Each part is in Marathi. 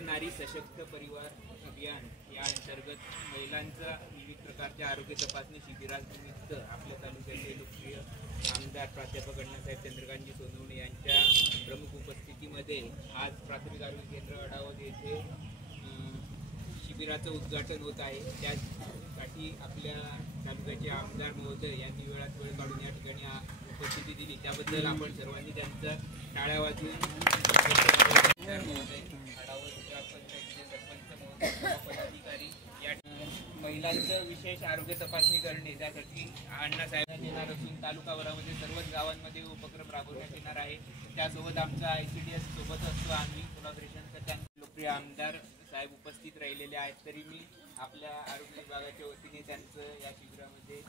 नारी सशक्त परिवार अभियान या अंतर्गत महिलांचा विविध प्रकारच्या आरोग्य तपासणी शिबिरानिमित्त आपल्या तालुक्याचे लोकप्रिय आमदार प्राध्यापक अण्णासाहेब चंद्रकांतजी सोनवणे यांच्या प्रमुख उपस्थितीमध्ये आज प्राथमिक आरोग्य केंद्र अडावत येथे शिबिराचं उद्घाटन होत आहे। त्यासाठी आपल्या तालुक्याचे आमदार महोदय यांनी वेळात वेळ काढून या ठिकाणी उपस्थिती दिली, त्याबद्दल आपण सर्वांनी त्यांचा टाळ्या वाजवून पदाधिकारी या महिलांचं विशेष आरोग्य तपासणी करणे त्यासाठी अण्णासाहेब येणार असून तालुकाभरामध्ये सर्वच गावांमध्ये उपक्रम राबवण्यात येणार आहे। त्यासोबत आमचा ICDS सोबत असतो आम्ही कोलॅबोरेशनचा लोकप्रिय आमदार साहेब उपस्थित राहिलेले आहेत। तरी मी आपल्या आरोग्य विभागाच्या वतीने त्यांचं या शिबिरामध्ये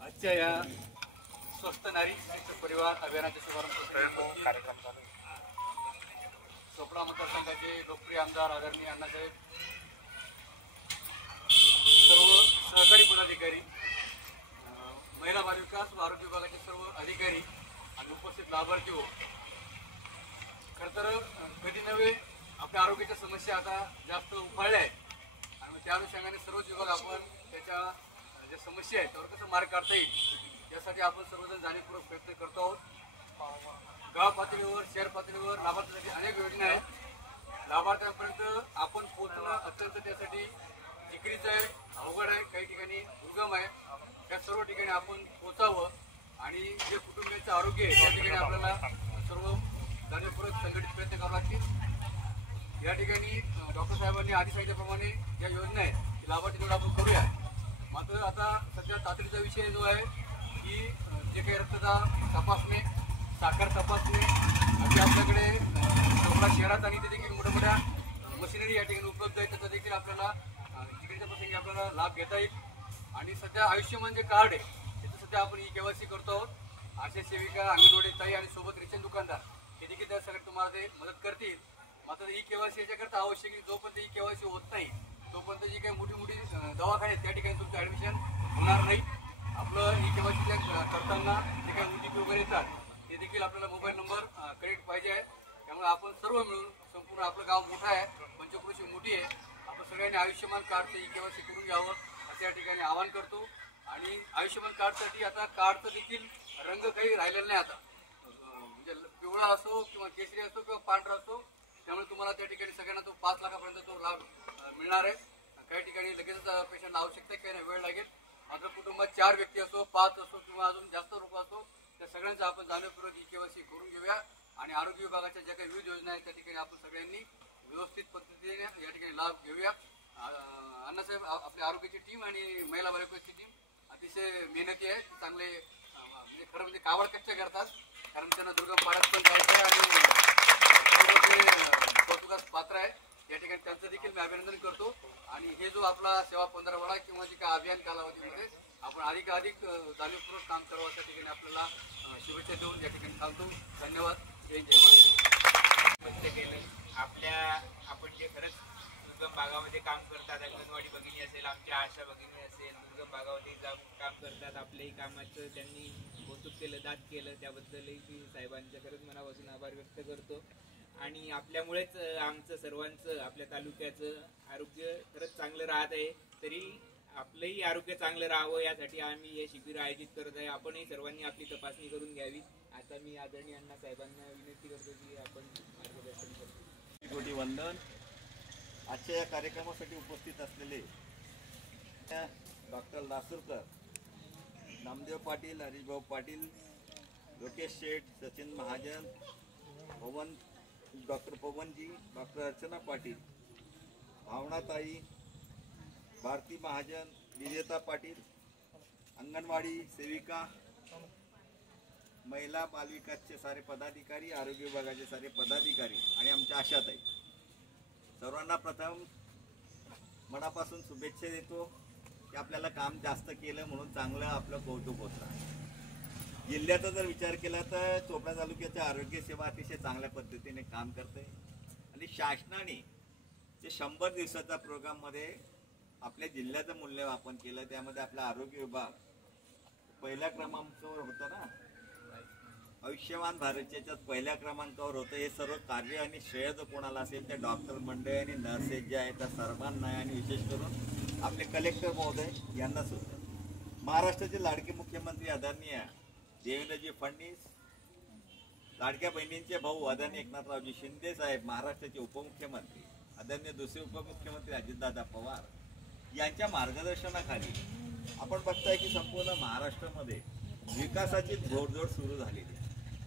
आजच्या या स्वस्थ नारी परिवार अभियानाचे शुभारंभ कार्यक्रम चालू आहे। चोपडा मतदारसंघाचे लोकप्रिय आमदार आदरणीय अण्णासाहेब, सर्व सहकारी पदाधिकारी, महिला बाल विकास व आरोग्य विभागाचे सर्व अधिकारी आणि उपस्थित लाभार्थी हो, खरं तर कधी नव्हे आपल्या आरोग्याच्या समस्या आता जास्त उफाळल्या आहेत आणि त्या अनुषंगाने सर्वच विभाग आपण त्याच्या ज्या समस्या आहेत त्यावर कसं मार्ग काढता येईल यासाठी आपण सर्वजण जाणीवपूर्वक प्रयत्न करतो आहोत। गाव पातळीवर, शहर पातळीवर लाभार्थ्यांसाठी अनेक योजना आहेत। लाभार्थ्यांपर्यंत आपण पोहोचणं अत्यंत त्यासाठी जिकिरीचं आहे, अवघड आहे, काही ठिकाणी दुर्गम आहे। त्या सर्व ठिकाणी आपण पोहोचावं आणि जे कुटुंबियांचं आरोग्य आहे त्या ठिकाणी आपल्याला सर्व जाणीवपूर्वक संघटित प्रयत्न करावे लागतील। या ठिकाणी डॉक्टर साहेबांनी आधी सांगितल्याप्रमाणे ज्या योजना आहेत लाभार्थींवर आपण करूया। मात्र आता सध्या तातडीचा विषय जो आहे की जे काही रक्तदाब तपासणे, साखर तपासणे असे आपल्याकडे चोपडा शहरात आणि ते देखील मोठ्या मोठ्या मशिनरी या ठिकाणी उपलब्ध आहे, त्याचा देखील आपल्याला तिकडच्या प्रसंगी आपल्याला लाभ घेता येईल। आणि सध्या आयुष्यमान जे कार्ड आहे त्याचं सध्या आपण KYC करतो आहोत। आशा सेविका, अंगणवाडी ताई आणि सोबत रेशन दुकानदार हे देखील त्या सगळ्यात तुम्हाला ते मदत करतील। मात्र KYC याच्याकरता आवश्यक जोपर्यंत KYC होत नाही तोपर्यंत जी काही मोठी मोठी दवाखाने त्या ठिकाणी तुमचं ॲडमिशन होणार नाही। आपलं KYC करताना जे काही OTP वगैरे येतात ते देखील आपल्याला मोबाईल नंबर करेक्ट पाहिजे आहे। त्यामुळे आपण सर्व मिळून संपूर्ण आपलं गाव मोठं आहे, पंचक्रोशी मोठी आहे, आपण सगळ्यांनी आयुष्यमान कार्डचं KYC करून घ्यावं असं या ठिकाणी आवाहन करतो। आणि आयुष्यमान कार्डसाठी आता कार्डचं देखील रंग काही राहिलेला नाही आता, म्हणजे पिवळा असो किंवा केशरी असो किंवा पांढरा असो, त्यामुळे तुम्हाला त्या ठिकाणी सगळ्यांना तो 5 लाखापर्यंत तो लाभ मिळणार आहे। काही ठिकाणी लगेचच पेशंटला आवश्यकता काही नाही, वेळ लागेल। मात्र कुटुंबात 4 व्यक्ती असो, 5 असो किंवा अजून जास्त लोक असो, त्या सगळ्यांचा आपण जाणीवपूर्वक KYC करून घेऊया आणि आरोग्य विभागाच्या ज्या काही विविध योजना आहेत त्या ठिकाणी आपण सगळ्यांनी व्यवस्थित पद्धतीने या ठिकाणी लाभ घेऊया। अण्णासाहेब आपल्या आरोग्याची टीम आणि महिला बाल विकासची टीम अतिशय मेहनती आहे, चांगले म्हणजे खरं म्हणजे कावड कच्च्या करतात, कारण त्यांना दुर्गम पाड्यात पण जायचं आहे आणि कौतुकास पात्र आहे। या ठिकाणी त्यांचं देखील मी अभिनंदन करतो। आणि हे जो आपला सेवा पंधरवडा किंवा जे काय अभियान कालावधीमध्ये आपण अधिकाधिक जाणीवपूर्वक काम करावं त्या ठिकाणी आपल्याला शुभेच्छा देऊन या ठिकाणी थांबतो। धन्यवाद। जय महाराज। आपण जे खरंच दुर्गम भागामध्ये काम करतात, अंगणवाडी भगिनी असेल, आमच्या आशा भगिनी असेल, दुर्गम भागामध्ये जाऊन काम करतात, आपल्याही कामाचं त्यांनी कौतुक केलं, दाद केलं, त्याबद्दलही साहेबांच्या खरंच मनापासून आभार व्यक्त करतो। आणि आपल्यामुळेच आमचं सर्वांचं आपल्या तालुक्याचं आरोग्य खरंच चांगलं राहत आहे। तरी आपलंही आरोग्य चांगलं राहावं यासाठी आम्ही हे शिबिर आयोजित करत आहे। आपणही सर्वांनी आपली तपासणी करून घ्यावी। आता मी आदरणीय अण्णासाहेबांना विनंती करतो की आपण मार्गदर्शन करू। कोटी वंदन। आजच्या या कार्यक्रमासाठी उपस्थित असलेले डॉक्टर लासूरकर, नामदेव पाटील, हरीशभाऊ पाटील, लोकेश शेठ, सचिन महाजन, पवन, डॉक्टर पवनजी, डॉक्टर अर्चना पाटील, भावनाताई, भारती महाजन, विजेता पाटील, अंगणवाडी सेविका, महिला बालविकासचे सारे पदाधिकारी, आरोग्य विभागाचे सारे पदाधिकारी आणि आमच्या आशाताई, सर्वांना प्रथम मनापासून शुभेच्छा देतो की आपल्याला काम जास्त केलं म्हणून चांगलं आपलं कौतुक होतं। जिल्ह्याचा जर विचार केला तर चोपडा तालुक्याची आरोग्य सेवा अतिशय चांगल्या पद्धतीने काम करते आणि शासनाने जे 100 दिवसाचा प्रोग्राममध्ये आपल्या जिल्ह्याचं मूल्यमापन केलं, त्यामध्ये आपला आरोग्य विभाग पहिल्या क्रमांकावर होता ना, आयुष्यमान भारतच्या पहिल्या क्रमांकावर होतं। हे सर्व कार्य आणि श्रेय जर कोणाला असेल त्या डॉक्टर मंडळी आणि नर्सेस ज्या आहेत त्या सर्वांना आणि विशेष करून आपले कलेक्टर महोदय यांना सुद्धा। महाराष्ट्राचे लाडके मुख्यमंत्री आदरणीय देवेंद्रजी फडणवीस, लाडक्या बहिणींचे भाऊ आदरणीय एकनाथरावजी शिंदे साहेब, महाराष्ट्राचे उपमुख्यमंत्री आदरणीय दुसरे उपमुख्यमंत्री अजितदादा पवार यांच्या मार्गदर्शनाखाली आपण बघताय की संपूर्ण महाराष्ट्रामध्ये विकासाची घोडदौड सुरू झालेली।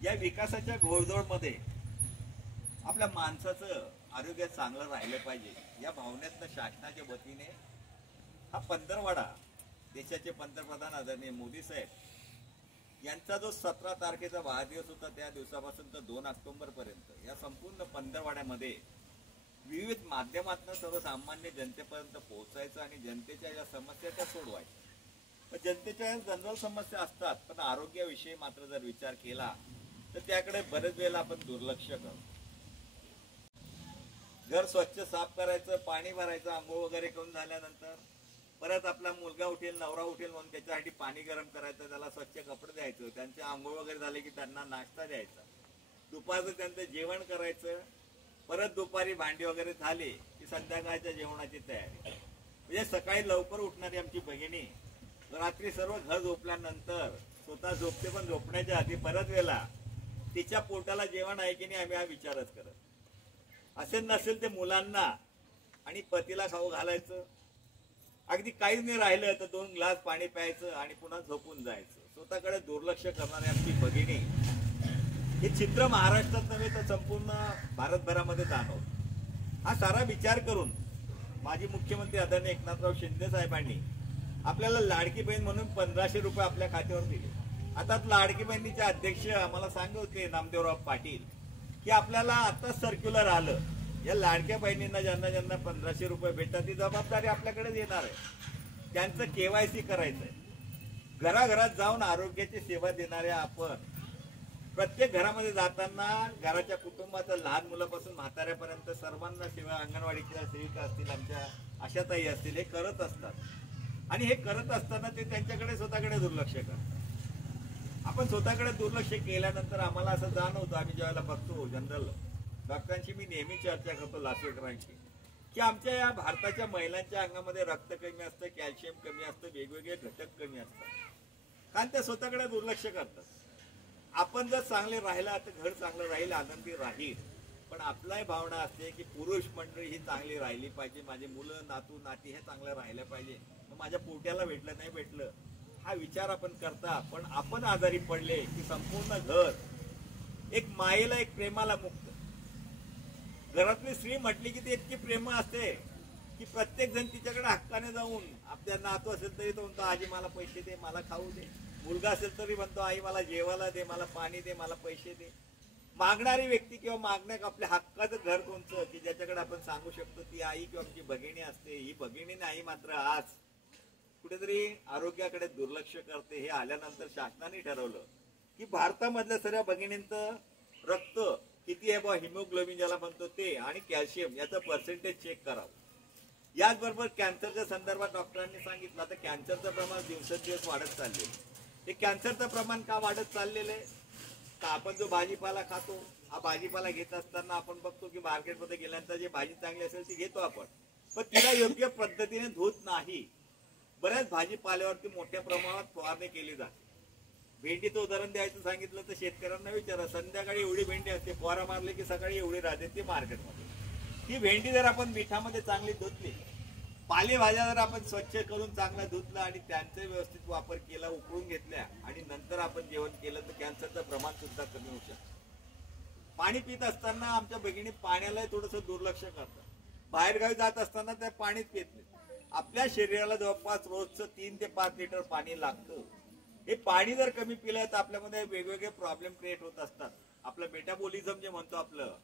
या विकासाच्या घोडदौडमध्ये आपल्या माणसाचं आरोग्य चांगलं राहिलं पाहिजे या भावनेतनं शासनाच्या वतीने हा पंधरवडा देशाचे पंतप्रधान आदरणीय मोदी साहेब यांचा जो 17 तारखेचा वाढदिवस होता त्या दिवसापासून तर 2 ऑक्टोबर पर्यंत या संपूर्ण पंधरवड्यामध्ये विविध माध्यमातून सर्वसामान्य जनतेपर्यंत पोहोचायचं आणि जनतेच्या या समस्या त्या सोडवायच्या। जनतेच्या जनरल समस्या असतात, पण आरोग्याविषयी मात्र जर विचार केला तर त्याकडे बरेच वेळेला आपण दुर्लक्ष करतो। घर स्वच्छ साफ करायचं, पाणी भरायचं, आंघोळ वगैरे करून झाल्यानंतर परत आपला मुलगा उठेल, नवरा उठेल म्हणून त्याच्यासाठी पाणी गरम करायचं, त्याला स्वच्छ कपडे द्यायचं, त्यांचे आंघोळ वगैरे झाले की त्यांना नाश्ता द्यायचा, दुपारचं त्यांचं जेवण करायचं, परत दुपारी भांडी वगैरे झाली की संध्याकाळच्या जेवणाची तयारी। म्हणजे सकाळी लवकर उठणारी आमची भगिनी रात्री सर्व घर झोपल्यानंतर स्वतः झोपते, पण झोपण्याच्या आधी परत वेळेला तिच्या पोटाला जेवण आहे की नाही आम्ही हा विचारच करत। असे नसेल ते मुलांना आणि पतीला खाऊ घालायचं, अगदी काहीच नाही राहिलं तर 2 ग्लास पाणी प्यायचं आणि पुन्हा झोपून जायचं। स्वतःकडे दुर्लक्ष करणारी आमची भगिनी हे चित्र महाराष्ट्रात नव्हे तर संपूर्ण भारतभरामध्ये जाणवतं। हा सारा विचार करून माजी मुख्यमंत्री आदरणीय एकनाथराव शिंदे साहेबांनी आपल्याला लाडकी बहीण म्हणून 1500 रुपये आपल्या खात्यावर दिले। आता लाडकी बहिणीचे अध्यक्ष आम्हाला सांगत होते नामदेवराव पाटील की आपल्याला आता सर्क्युलर आलं, या लाडक्या बहिणींना ज्यांना ज्यांना 1500 रुपये भेटतात ती जबाबदारी आपल्याकडे येणार आहे। त्यांचं KYC करायचंय, घराघरात जाऊन आरोग्याची सेवा देणाऱ्या आपण प्रत्येक घरामध्ये जाताना घराच्या कुटुंबाचं लहान मुलापासून म्हाताऱ्यापर्यंत सर्वांना सेवा, अंगणवाडीच्या सेविका असतील, आमच्या आशाताई असतील, हे करत असतात आणि हे करत असताना ते त्यांच्याकडे स्वतःकडे दुर्लक्ष करतात। आपण स्वतःकडे दुर्लक्ष केल्यानंतर आम्हाला असं जाणवतं, आम्ही ज्यावेळेला बघतो जनरल डॉक्टरांशी मी नेहमी चर्चा करतो लासूरकरांची, की आमच्या या भारताच्या महिलांच्या अंगामध्ये रक्त कमी असतं, कॅल्शियम कमी असतं, वेगवेगळे घटक कमी असतात, कारण ते स्वतःकडे दुर्लक्ष करतात। आपण जर चांगले राहिला तर घर चांगलं राहील, आनंदी राहील, पण आपलाही भावना असते की पुरुष मंडळी ही चांगली राहिली पाहिजे, माझे मुलं नातू नाती हे चांगलं राहिलं पाहिजे, माझ्या पोट्याला भेटलं नाही भेटलं हा विचार आपण करता, पण आपण आजारी पडले की संपूर्ण घर एक मायेला, एक प्रेमाला मुक्त। घरातली स्त्री म्हटली की ती इतकी प्रेम असते की प्रत्येक जण तिच्याकडे हक्काने जाऊन, आपल्या नातू असेल तरी तो म्हणतो आजी मला पैसे दे, मला खाऊ दे, मुलगा असेल तरी म्हणतो आई मला जेवायला दे, मला पाणी दे, मला पैसे दे। मागणारी व्यक्ती किंवा मागण्या आपल्या हक्काचं घर कोणतं की ज्याच्याकडे आपण सांगू शकतो ती आई किंवा आमची भगिनी असते। ही भगिनी नाही मात्र आज कुठेतरी आरोग्याकडे दुर्लक्ष करते। हे आल्यानंतर शासनाने ठरवलं की भारतामधल्या सर्व भगिनींचं रक्त किती आहे बा, हिमोग्लोबिन ज्याला म्हणतो ते, आणि कॅल्शियम याचं पर्सेंटेज चेक करावं। याचबरोबर कॅन्सरच्या संदर्भात डॉक्टरांनी सांगितलं तर कॅन्सरचं प्रमाण दिवसेंदिवस वाढत चालले। हे कॅन्सरचं प्रमाण का वाढत चाललेलं आहे तर आपण जो भाजीपाला खातो, हा भाजीपाला घेत असताना आपण बघतो की मार्केटमध्ये गेल्यानंतर जी भाजी चांगली असेल ती घेतो आपण, पण तिला योग्य पद्धतीने धुत नाही। बऱ्याच भाजीपाल्यावरती मोठ्या प्रमाणात फवारणी केली जाते। भेंडीचं उदाहरण द्यायचं सांगितलं तर शेतकऱ्यांना विचारा, संध्याकाळी एवढी भेंडी असते, फवारा मारले की सकाळी एवढी राहते ती मार्केटमध्ये। ती भेंडी जर आपण मिठामध्ये चांगली धुतली, पालेभाज्या जर आपण स्वच्छ करून चांगलं धुतलं आणि त्यांचा व्यवस्थित वापर केला, उकळून घेतल्या आणि नंतर आपण जेवण केलं तर कॅन्सरचं प्रमाण सुद्धा कमी होऊ शकतं. पाणी पित असताना आमच्या भगिनी पाण्याला थोडंसं दुर्लक्ष करतात. बाहेरगावी जात असताना त्या पाणीच पित नाही. आपल्या शरीराला जवळपास रोजचं 3 ते 5 लिटर पाणी लागतं. हे पाणी जर कमी पिलं तर आपल्यामध्ये वेगवेगळे प्रॉब्लेम क्रिएट होत असतात. आपलं मेटाबॉलिझम जे म्हणतो आपलं,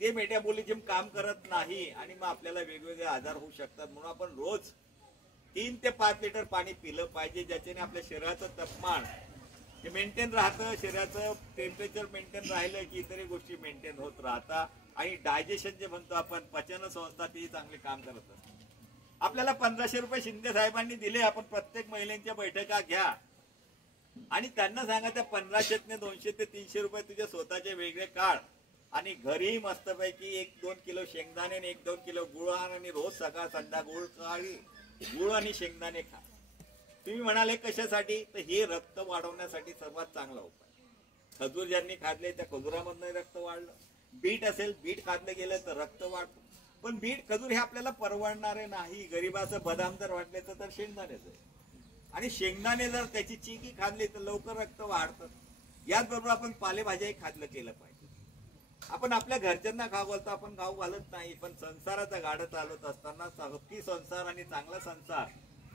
ते मेटाबॉलिझम काम करत नाही आणि मग आपल्याला वेगवेगळे आजार होऊ शकतात. म्हणून आपण रोज 3 ते 5 लिटर पाणी पिलं पाहिजे, ज्याच्याने आपल्या शरीराचं तापमान हे मेंटेन राहतं. शरीराचं टेम्परेचर मेंटेन राहिलं की इतरही गोष्टी मेंटेन होत राहतात आणि डायजेशन जे म्हणतो आपण, पचन संस्था ती चांगले काम करत असते. आपल्याला 1500 रुपये शिंदे साहेबांनी दिले. आपण प्रत्येक महिलांच्या बैठका घ्या आणि त्यांना सांगा त्या 1500 200 ते 300 रुपये तुझे स्वतःचे वेगळे काढ आणि घरी मस्तपैकी 1-2 किलो शेंगदाणे आणि 1-2 किलो गुळ आण आणि रोज सकाळ संध्याकाळ गुळ आणि शेंगदाणे खा. तुम्ही म्हणाले कशासाठी, तर हे रक्त वाढवण्यासाठी सर्वात चांगला उपाय. खजूर ज्यांनी खाल्ले त्या खजुरामधनं रक्त वाढलं. बीट असेल, बीट खाल्लं गेलं तर रक्त वाढतं. पण बीट खजूर हे आपल्याला परवडणारे नाही. गरीबाचं बदाम जर वाटले तर शेंगदाणेच आहे. आणि शेंगदाणे जर त्याची चिकी खाल्ली तर लवकर रक्त वाढतं. याचबरोबर आपण पालेभाज्याही खाल्लं केलं पाहिजे. आपण आपल्या घरच्यांना खाऊ घालतो, आपण खाऊ घालत नाही. पण संसाराचा गाडा चालवत असताना सुखी संसार आणि चांगला संसार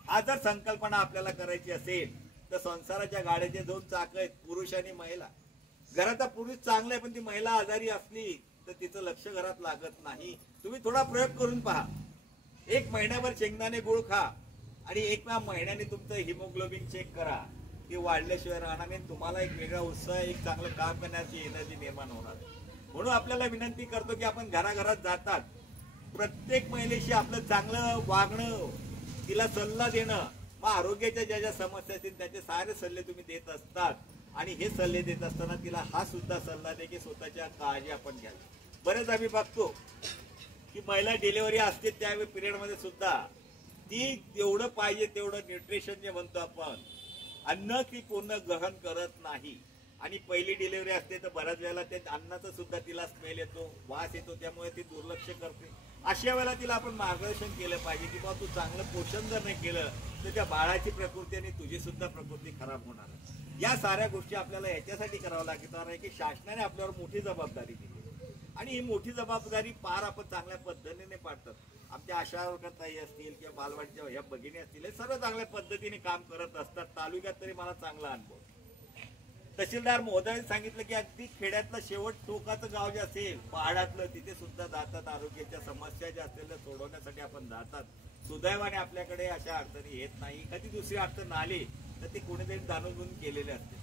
हा जर संकल्पना आपल्याला करायची असेल तर संसाराच्या गाड्याचे 2 चाक आहेत, पुरुष आणि महिला. घराचा पुरुष चांगला आहे पण ती महिला आजारी असली तर तिचं लक्ष घरात लागत नाही. तुम्ही थोडा प्रयोग करून पहा. 1 महिन्याभर शेंगदाणे गुळ खा आणि 1 महिन्याने तुमचं हिमोग्लोबिन चेक करा. ते वाढल्याशिवाय राहणार नाही. तुम्हाला एक वेगळा उत्साह, एक चांगलं काम करण्याची एनर्जी निर्माण होणार आहे. म्हणून आपल्याला विनंती करतो की आपण घराघरात जातात, प्रत्येक महिलेशी आपलं चांगलं वागणं, तिला सल्ला देणं, मग आरोग्याच्या ज्या ज्या समस्या असतील त्याचे सारे सल्ले तुम्ही देत असतात. आणि हे सल्ले देत असताना तिला हा सुद्धा सल्ला दे की स्वतःच्या काळजी आपण घ्यावी. बरेच आम्ही बघतो की महिला डिलिव्हरी असते त्यावेळी पिरियडमध्ये सुद्धा ती तेवढं पाहिजे तेवढं न्यूट्रिशन जे म्हणतो आपण अन्न ती पूर्ण ग्रहण करत नाही. आणि पहिली डिलिव्हरी असते तर बऱ्याच वेळेला ते अन्नाचं सुद्धा तिला स्मेल येतो, वास येतो, त्यामुळे ती दुर्लक्ष करते. अशा वेळेला तिला आपण मार्गदर्शन केलं पाहिजे की बाबा तू चांगलं पोषण जर नाही केलं तर त्या बाळाची प्रकृती आणि तुझी सुद्धा प्रकृती खराब होणार आहे. या साऱ्या गोष्टी आपल्याला याच्यासाठी करावं लागणार आहे की शासनाने आपल्यावर मोठी जबाबदारी दिली आणि ही मोठी जबाबदारी पार आपण चांगल्या पद्धतीने पाडतात. आमच्या आशा वर्करताई असतील किंवा बालवाडीच्या ह्या भगिनी असतील, हे सर्व चांगल्या पद्धतीने काम करत असतात. तालुक्यात तरी मला चांगला अनुभव. तहसीलदार महोदयांनी सांगितलं की अगदी खेड्यातलं शेवट टोकाचं गाव जे असेल पहाडातलं तिथे सुद्धा जातात. आरोग्याच्या समस्या ज्या असतील त्या सोडवण्यासाठी आपण जातात. सुदैवाने आपल्याकडे अशा अडचणी येत नाही. कधी दुसरी अडचण आली तर ते कोणीतरी जाणून घेऊन केलेले असते.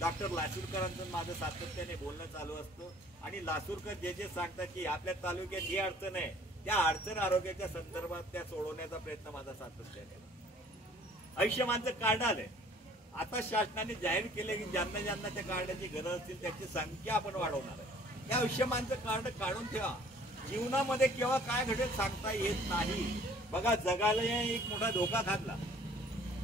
डॉक्टर लासूरकरांचं माझं सातत्याने बोलणं चालू असतं आणि लासूरकर जे जे सांगतात की आपल्या तालुक्यात ही अडचण आहे, त्या अडचण आरोग्याच्या संदर्भात त्या सोडवण्याचा प्रयत्न माझा सातत्याने. आयुष्यमानचं कार्ड आलंय. आता शासनाने जाहीर केले की ज्यांना ज्यांना त्या कार्डाची गरज असतील त्याची संख्या आपण वाढवणार आहे. या आयुष्यमानचं कार्ड काढून ठेवा. जीवनामध्ये केव्हा काय घडेल सांगता येत नाही. बघा जगाला एक मोठा धोका घातला.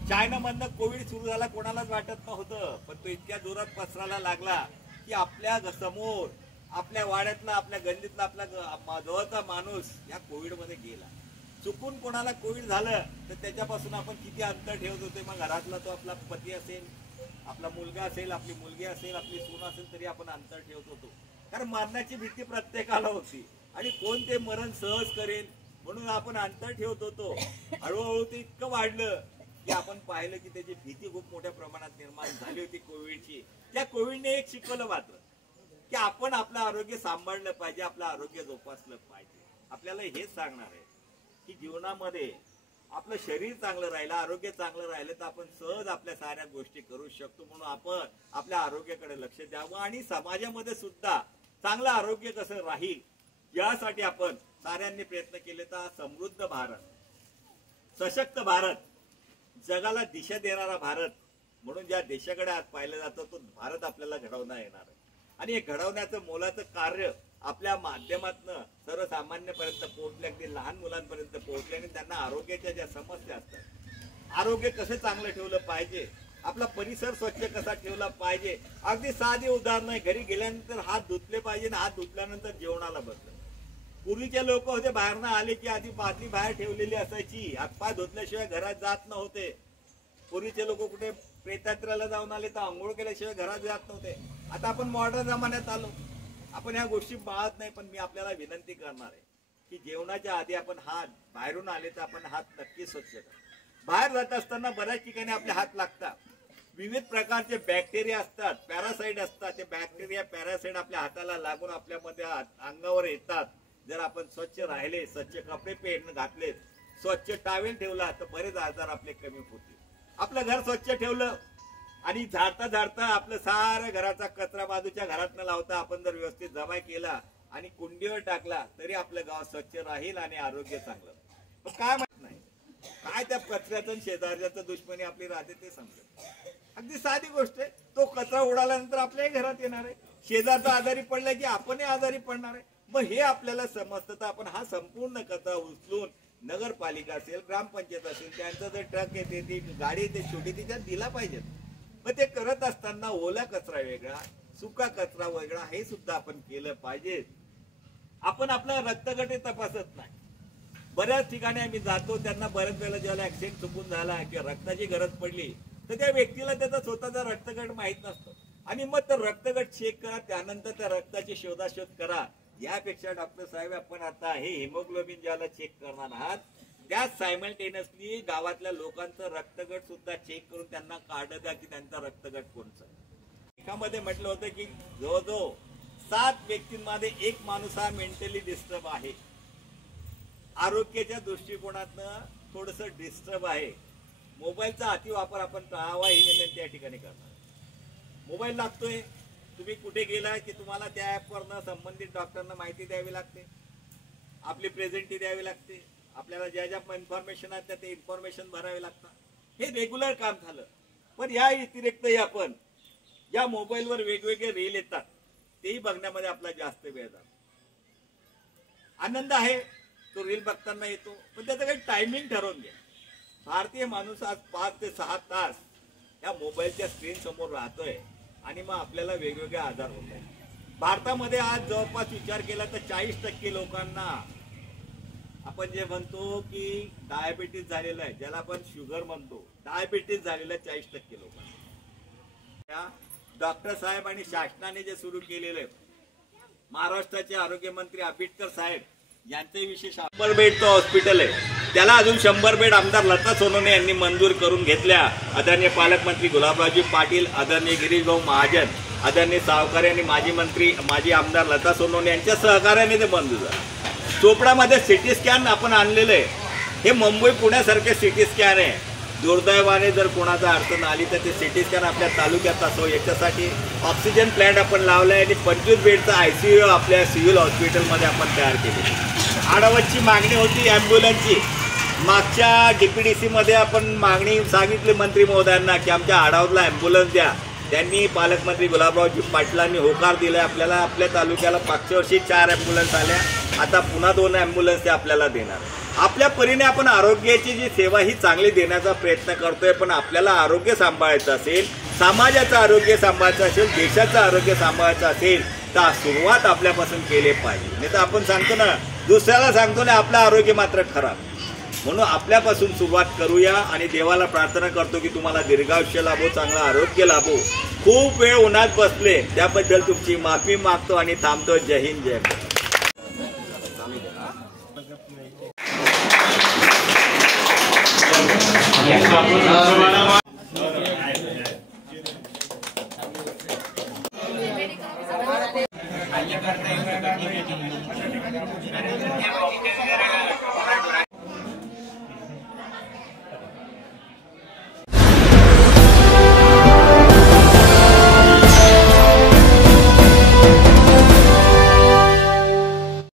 चायनामधनं कोविड सुरू झाला, कोणालाच वाटत नव्हतं, पण तो इतक्या जोरात पसरायला लागला की आपल्या समोर, आपल्या वाड्यातला, आपल्या गल्लीतला, आपला जवळचा माणूस या कोविड मध्ये गेला. चुकून कोणाला कोविड झालं तर त्याच्यापासून आपण किती अंतर ठेवत होते. मग घरातला तो आपला पती असेल, आपला मुलगा असेल, आपली मुलगी असेल, आपली सून असेल तरी आपण अंतर ठेवत होतो. कारण मरणाची भीती प्रत्येकाला होती आणि कोण ते मरण सहज करेल म्हणून आपण अंतर ठेवत होतो. हळूहळू ते इतकं वाढलं की आपण पाहिलं की त्याची भीती खूप मोठ्या प्रमाणात निर्माण झाली होती कोविडची. त्या कोविडने एक शिकवलं मात्र की आपण आपलं आरोग्य सांभाळलं पाहिजे, आपलं आरोग्य जोपासलं पाहिजे. आपल्याला हेच सांगणार आहे की जीवनामध्ये आपलं शरीर चांगलं राहिलं, आरोग्य चांगलं राहिलं तर आपण सहज आपल्या साऱ्या गोष्टी करू शकतो. म्हणून आपण आपल्या आरोग्याकडे लक्ष द्यावं आणि समाजामध्ये सुद्धा चांगलं आरोग्य कसं राहील यासाठी आपण साऱ्यांनी प्रयत्न केले तर समृद्ध भारत, सशक्त भारत, जगाला दिशा देणारा भारत म्हणून ज्या देशाकडे आज पाहिलं जातं तो भारत आपल्याला घडवता येणार आहे. आणि हे घडवण्याचं मोलाचं कार्य आपल्या माध्यमातून सर्वसामान्यपर्यंत पोहोचले, अगदी लहान मुलांपर्यंत पोहोचले आणि त्यांना आरोग्याच्या ज्या समस्या असतात, आरोग्य कसं चांगलं ठेवलं पाहिजे, आपला परिसर स्वच्छ कसा ठेवला पाहिजे. अगदी साधी उदाहरण आहे. घरी गेल्यानंतर हात धुतले पाहिजे, हात धुतल्यानंतर जेवणाला बसलं. पूर्वीचे लोक होते बाहेरनं आले की आधी बादली बाहेर ठेवलेली असायची, हातपाय धुतल्याशिवाय घरात जात नव्हते. पूर्वीचे लोक कुठे प्रेतात्र्याला जाऊन आले तर आंघोळ केल्याशिवाय घरात जात नव्हते. आता आपण मॉडर्न जमान्यात आलो, आपण ह्या गोष्टी पाळत नाही. पण मी आपल्याला विनंती करणार आहे की जेवणाच्या आधी आपण हात, बाहेरून आले तर आपण हात नक्की स्वच्छ करा. बाहेर जात असताना बऱ्याच ठिकाणी आपले हात लागतात, विविध प्रकारचे बॅक्टेरिया असतात, पॅरासाइट असतात. ते बॅक्टेरिया पॅरासाइट आपल्या हाताला लागून आपल्यामध्ये अंगावर येतात. जर आपण स्वच्छ राहिले, स्वच्छ कपडे घातले, स्वच्छ टॉवेल ठेवला तर बरेच आजार आपले कमी होतील. आपलं घर स्वच्छ ठेवलं आणि झाडता झाडता आपलं सारं घराचा कचरा बाजूच्या घरात न लावता आपण जर व्यवस्थित जमा केला आणि कुंडीवर टाकला तरी आपलं गाव स्वच्छ राहील आणि आरोग्य चांगलं. पण काय माहित नाही काय त्या कचऱ्याचं शेजारच्याचं दुश्मनी आपली राहते ते समजत. अगदी साधी गोष्ट आहे, तो कचरा उडाल्यानंतर आपल्याही घरात येणार आहे. शेजारचा आजारी पडला की आपणही आजारी पडणार आहे. मग हे आपल्याला समजतं तर आपण हा संपूर्ण कचरा उचलून नगरपालिका असेल, ग्रामपंचायत असेल, त्यांचा जर ट्रक येते, ती गाडी येते छोटी, तिच्यात दिला पाहिजे. मग ते करत असताना ओला कचरा वेगळा, सुका कचरा वेगळा, हे सुद्धा आपण केलं पाहिजे. आपण आपला रक्तगट तपासत नाही. बऱ्याच ठिकाणी आम्ही जातो, त्यांना बऱ्याच वेळेला जेव्हा ऍक्सिडेंट चुकून झाला किंवा रक्ताची गरज पडली तर त्या व्यक्तीला त्याचा स्वतःचा रक्तगट माहित नसतो आणि मग तर रक्तगट चेक करा, त्यानंतर त्या रक्ताची शोधाशोध करा. यापेक्षा डॉक्टर साहेब आपण आता हे हिमोग्लोबिन ज्याला चेक करणार आहात त्याच सायमल्टेनियसली गावातल्या लोकांचं रक्तगट सुद्धा चेक करून त्यांना कार्ड द्या की त्यांचा रक्तगट कोणचा. एकामध्ये म्हटलं होतं की जवळजवळ 7 व्यक्तींमध्ये एक माणूस हा मेंटली डिस्टर्ब आहे, आरोग्याच्या दृष्टिकोनातनं थोडस डिस्टर्ब आहे. मोबाईलचा अतिवापर आपण टाळावा ही विनंती या ठिकाणी करणार. मोबाईल लागतोय, तुम्ही कुठे गेलाय की तुम्हाला त्या ऍपवरनं संबंधित डॉक्टरना माहिती द्यावी लागते, आपली प्रेझेंटी द्यावी लागते, आपल्याला ज्या ज्या इन्फॉर्मेशन आहेत त्या ते इन्फॉर्मेशन भरावे लागतात. हे रेग्युलर काम झालं. पण या व्यतिरिक्तही आपण या मोबाईलवर वेगवेगळे रील येतात तेही बघण्यामध्ये आपला जास्त वेळ जातो. आनंद आहे तो रील बघताना येतो, पण त्याचं काही टायमिंग ठरवून घ्या. भारतीय माणूस आज 5 ते 6 तास या मोबाईलच्या स्क्रीन समोर राहतोय आणि मग आपल्याला वेगवेगळे आजार होत आहेत. भारतामध्ये आज जवळपास विचार केला तर 40% लोकांना आपण जे म्हणतो की डायबिटीज झालेला आहे, ज्याला आपण शुगर म्हणतो, डायबिटीज झालेला 40% लोकांना. डॉक्टर साहेब आणि शासनाने जे सुरू केलेलं आहे, महाराष्ट्राचे आरोग्यमंत्री आंबेडकर साहेब यांचे विशेष 100 बेडचं हॉस्पिटल आहे, त्याला अजून 100 बेड आमदार लता सोनवणे यांनी मंजूर करून घेतल्या. आदरणीय पालकमंत्री गुलाबरावजी पाटील, आदरणीय गिरीशभाऊ महाजन, आदरणीय सावकारे आणि माजी आमदार लता सोनवणे यांच्या सहकार्याने ते मंजूर झालं. चोपडामध्ये सिटी स्कॅन आपण आणलेलं आहे. हे मुंबई पुण्यासारखे सिटी स्कॅन आहे. दुर्दैवाने जर कोणाचा अडचण आली तर ते सिटी स्कॅन आपल्या तालुक्यात असो, याच्यासाठी ऑक्सिजन प्लांट आपण लावलाय आणि 25 बेडचा ICU आपल्या सिव्हिल हॉस्पिटलमध्ये आपण तयार केले. आढावाची मागणी होती ॲम्ब्युलन्सची. मागच्या DPDC मध्ये आपण मागणी सांगितली मंत्री महोदयांना की आमच्या आढावला ॲम्ब्युलन्स द्या. त्यांनी पालकमंत्री गुलाबरावजी पाटलांनी होकार दिलाय आपल्याला. आपल्या तालुक्याला मागच्या वर्षी 4 ॲम्ब्युलन्स आल्या, आता पुन्हा 2 ॲम्ब्युलन्स ते आपल्याला देणार. आपल्या परीने आपण आरोग्याची जी सेवा ही चांगली देण्याचा प्रयत्न करतोय. पण आपल्याला आरोग्य सांभाळायचं असेल, समाजाचं आरोग्य सांभाळायचं असेल, देशाचं आरोग्य सांभाळायचं असेल तर सुरुवात आपल्यापासून केली पाहिजे. नाही तर आपण सांगतो ना, दुसऱ्याला सांगतो ना आपलं आरोग्य मात्र खराब. म्हणून आपल्यापासून सुरुवात करूया आणि देवाला प्रार्थना करतो की तुम्हाला दीर्घायुष्य लाभो, चांगलं आरोग्य लाभो. खूप वेळ उन्हात बसले त्याबद्दल तुमची माफी मागतो आणि थांबतो. जय हिंद, जय भारत. आपण